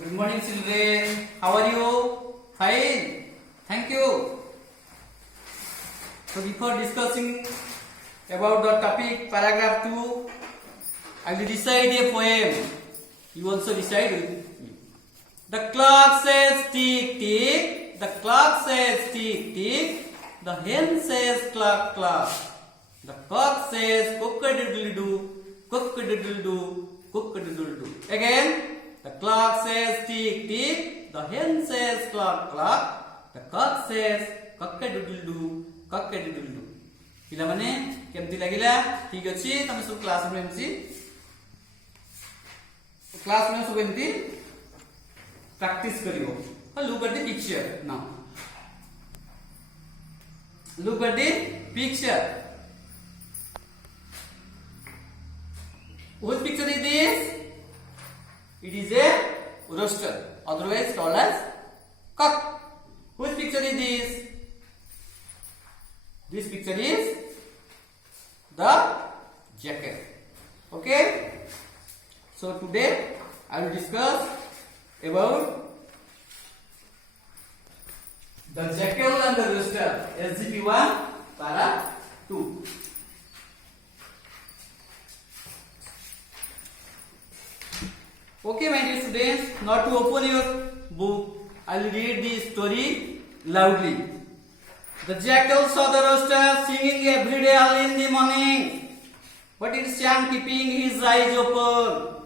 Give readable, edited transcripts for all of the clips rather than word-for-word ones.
Good morning, children. How are you? Fine. Thank you. So before discussing about the topic paragraph 2, I will recite a poem. You also recite with me. The clock says tick tick. The clock says tick tick. The hen says cluck cluck. The cock says cock-a-doodle-doo, cock-a-doodle-doo, cock-a-doodle-doo. Again. The clock says tick tick. The hen says cluck cluck. The cock says cock-a-doodle-doo, cock-a-doodle-doo. पिलामाने केमती लागिला ठीक अछि तमे सब class में MC class में सब एमती प्रैक्टिस करिवो look at the picture now look at the picture which picture is this it is a rooster otherwise called as cock which picture is this picture is the jackal. Okay, so today I will discuss about the jackal and the rooster, SGP1 para 2. Okay, my dear students, not to open your book, I will read the story loudly. The jackal saw the rooster singing every day early in the morning, but it sang keeping his eyes open.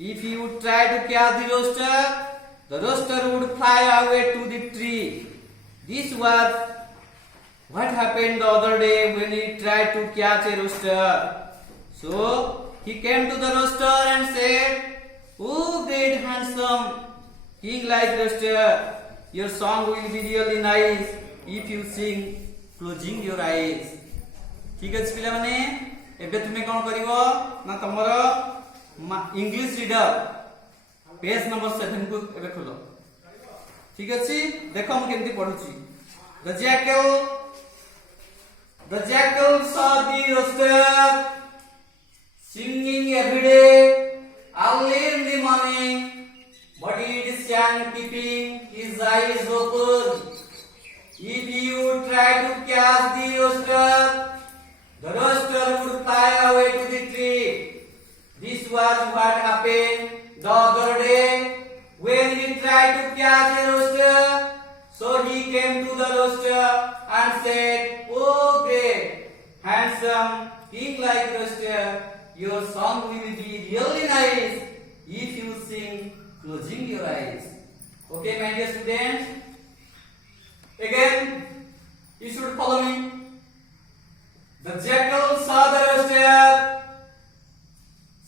If he would try to catch the rooster would fly away to the tree. This was what happened the other day when he tried to catch a rooster. So he came to the rooster and said, "Oh, great handsome king like rooster, your song will be really nice if you sing closing your eyes." ठीक अछि पिला माने एबे तुमे कोन करिवो ना तमरो English reader page number 7 को एबे खोलो ठीक अछि देखो हम केमती पढुची the jackal saw the rooster singing every day early in the morning, but it sang keeping his eyes open. If he would try to catch the rooster would fly away to the tree. This was what happened the other day when he tried to catch a rooster. So he came to the rooster and said, "Oh, great, handsome, king-like rooster, your song will be really nice if you sing closing your eyes." Okay, my dear students? Again, you should follow me. The jackal saw the rooster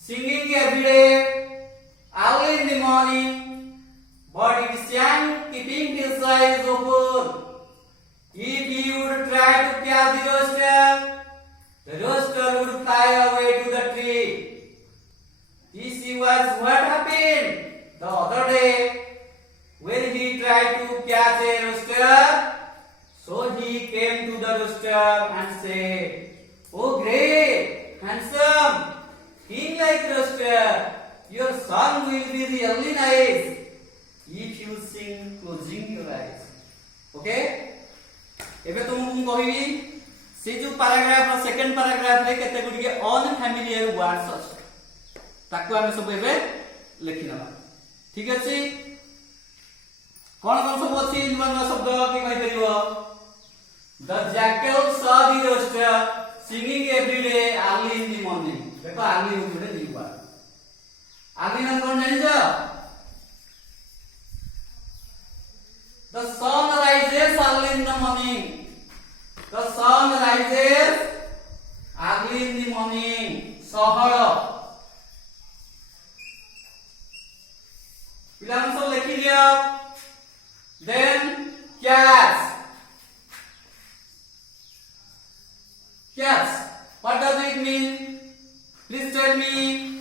singing every day early in the morning, but it sang keeping his eyes open. If he would try to catch the rooster would fly away to the tree. This was what happened the other day when he tried to catch a rooster. So he came to the rooster and said, "Oh, great, handsome, king-like rooster, your song will be really nice if you sing closing your eyes." Okay? एबे तुमको कहिबी से जो paragraph second paragraph रे केते गुडी के unfamiliar words अछि ताको हम सब एबे लिखि नबा ठीक अछि कोन कोन सब अछि निबंध शब्द की कहि परिबो the jackal saw the rooster singing every day early in the morning देखो अर्ली होते नी बार अर्ली नाम कोन जानि छ The sun rises early in the morning. The sun rises early in the morning. Sahara. पिलान सब लिखि लिया. Then cats. Cats. What does it mean? Please tell me.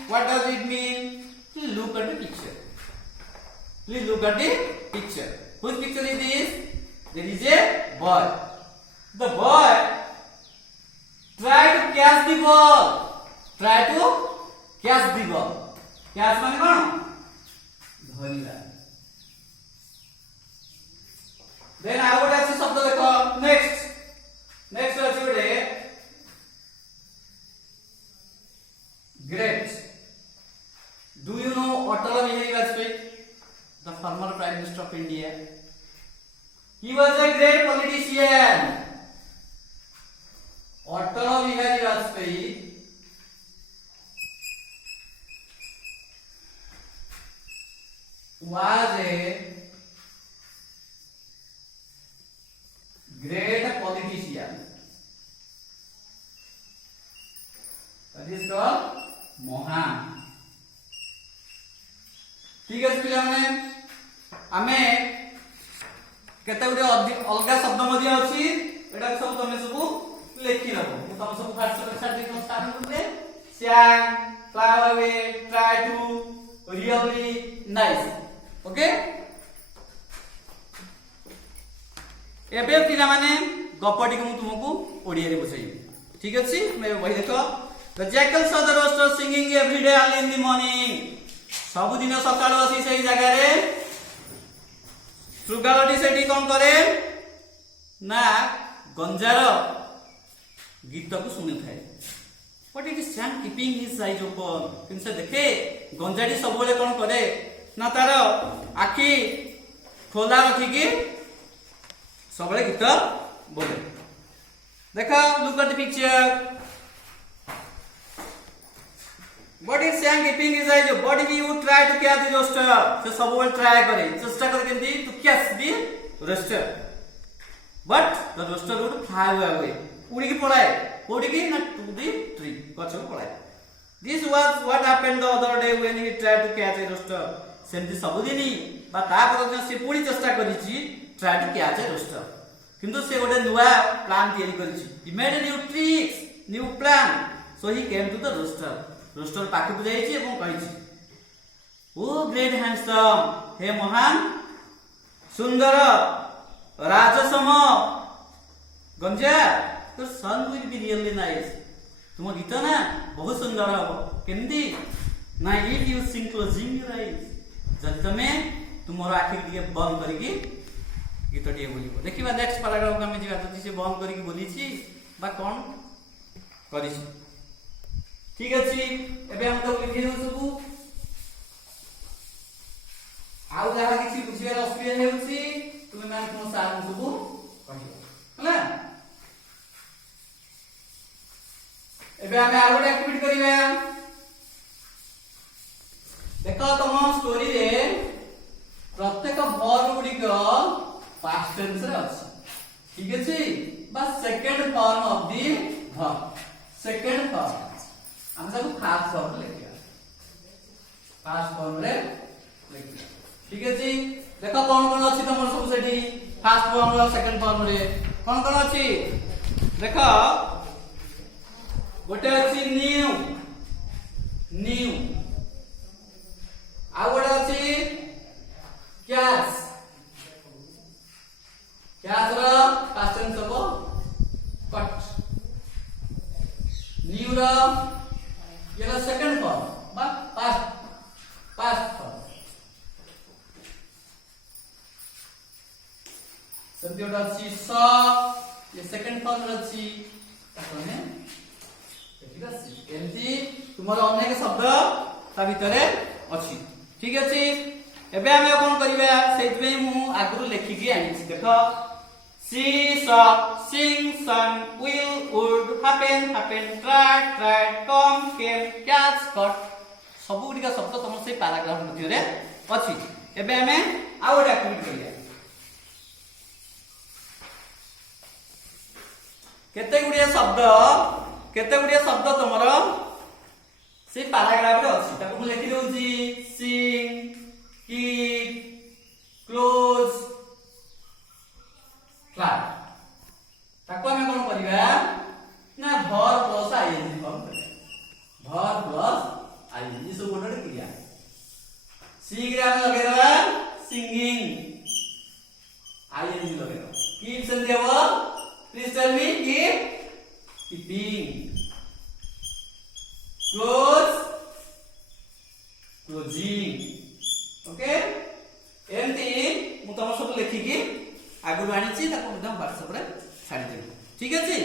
What does it mean? Please look at the picture. Please look at the picture. Which picture is this? There is a boy. The boy tried to catch the ball. Try to catch the ball. Catch माने कौन? धरिला. know Atal Bihari Vajpayee, the former Prime Minister of India? He was a great politician. Atal Bihari Vajpayee was a great politician. That is called Mohan. ठीक है पिला माने आमे केते गुडे अलगा शब्द मध्ये अछि एटा सब तमे सब लेखि नबो मु तम सब फास्ट छाड़ दे हम स्टार्ट करबे sang fly away try to really nice okay एबे पिला माने गपटी को मु तुमको ओडिया रे बुझाई ठीक अछि मैं वही देखो the jackals of the rooster singing every day early in the morning सब दिन सकाळ आसी सेही जगह रे सुगालटी सेठी कोन करे ना गंजार गीत को सुनि थाए but it is sang keeping his eyes open किनसे देखे गंजाडी सब बेले कोन करे ना तार आखी खोला रखी की सब बेले गीत बोले देखा look at the picture What is saying keeping his eyes? What if you try to catch the rooster? So सब will try करे चेष्टा करे केंदी to catch the rooster. But the rooster would fly away. उड़ी की पड़ाए उड़ी की ना to the tree गछ को पड़ाए. This was what happened the other day when he tried to catch a rooster. सेमती सब दिन बा ता पर से पूरी चेष्टा करिछि try to catch a rooster. किंतु से गोटे नुवा प्लान तयारी करिछि. He made a new tricks, new plan. So he came to the rooster. Rooster पाखे को जाइछि एवं कहिछि ओ ग्रेट हैंडसम हे महान सुंदर राजसम गंजा तो सन विल बी रियली नाइस तुम गीत ना बहुत सुंदर हो केंदी ना if you sing closing your eyes जब तमे तुमरो आखि दिके बंद करिकि गीत टिए बोलिबो देखिबा नेक्स्ट पैराग्राफ में जिबा जति से बंद करिकि बोलिछि बा कोन करिछि ठीक अछि एबे हम तो लिखि देउ सबु आउ जहा किछि बुझियार असुविधा हेउछि तुमे मान तुम सार सबु कहियो हला एबे हम आउ गोटे एक्टिविटी करिबा देखो तुम स्टोरी रे प्रत्येक वर्ब गुडी को पास्ट टेंस रे अछि ठीक अछि बस second form of the verb second form हम सब फास्ट फॉर्म लेखिया फास्ट फॉर्म रे लेखिया ठीक है जी देखो कौन अछि तमर सब सेठी फास्ट फॉर्म और सेकंड फॉर्म रे कौन अछि देखो गोटे अछि न्यू न्यू आ गोटे अछि कैश कैश रो पास्ट टेंस हो कट न्यू रो ये ला सेकंड फॉर्म बा पास्ट फॉर्म सब्जेक्ट अछि स ये सेकंड फॉर्म अछि तखने ठीक अछि एमती तुमर अनेक शब्द ता भितरे अछि ठीक अछि एबे हम कोन करिबा सेति मु आगु लेखि कि आनि देखो सी saw sing sung will would happen tried come came catch caught सब गुडी का शब्द तुम से पैराग्राफ मध्ये रे अछि एबे हमें आ गोटे एक्टिविटी करिया केते गुडी शब्द तुमरो से पैराग्राफ रे अछि ताको मु लिखि दउची sing keep close क्लास ताको हम कोन करिबा ना verb plus ing फॉर्म करिया verb plus ing सब गोटे क्रिया sing रे हम लगे देबा singing ing लगे देबा keep सेन Deba please tell me keep keeping close closing okay एमती मु तम सब लेखि कि आगु आनिछि ताको एकदम WhatsApp रे छाडी देबो ठीक अछि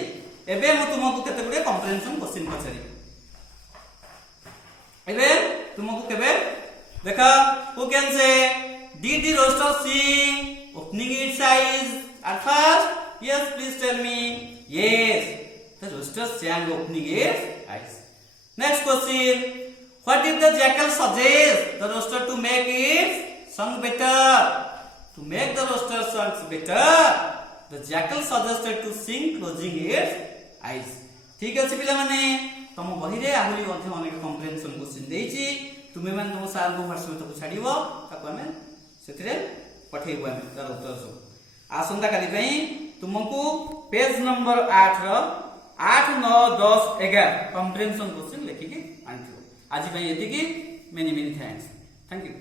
एबे मु तुमको केते गुडे कंप्रेहेंशन क्वेश्चन पछारी एबे तुमको केबे देखा who can say did the rooster sing opening its eyes at first? Yes, please tell me. Yes, the rooster sang opening its eyes. Next question, what did the jackal suggest the rooster to make its song better? To make the rooster songs better, the jackal suggested to sing closing its eyes. ठीक अछि पिला माने तम बही रे आहुली मध्ये अनेक comprehension question देइछि तुमे मान तुम सार को व्हाट्सएप तक छाड़िबो ताको हमें सेथिरे पठेइबो हमें तार उत्तर सब आसंता काली पई तुमको पेज नंबर 8 रो 8 9 10 11 कंप्रेहेंशन क्वेश्चन लेखि के आनथिबो आज पई एति की many many thanks thank you.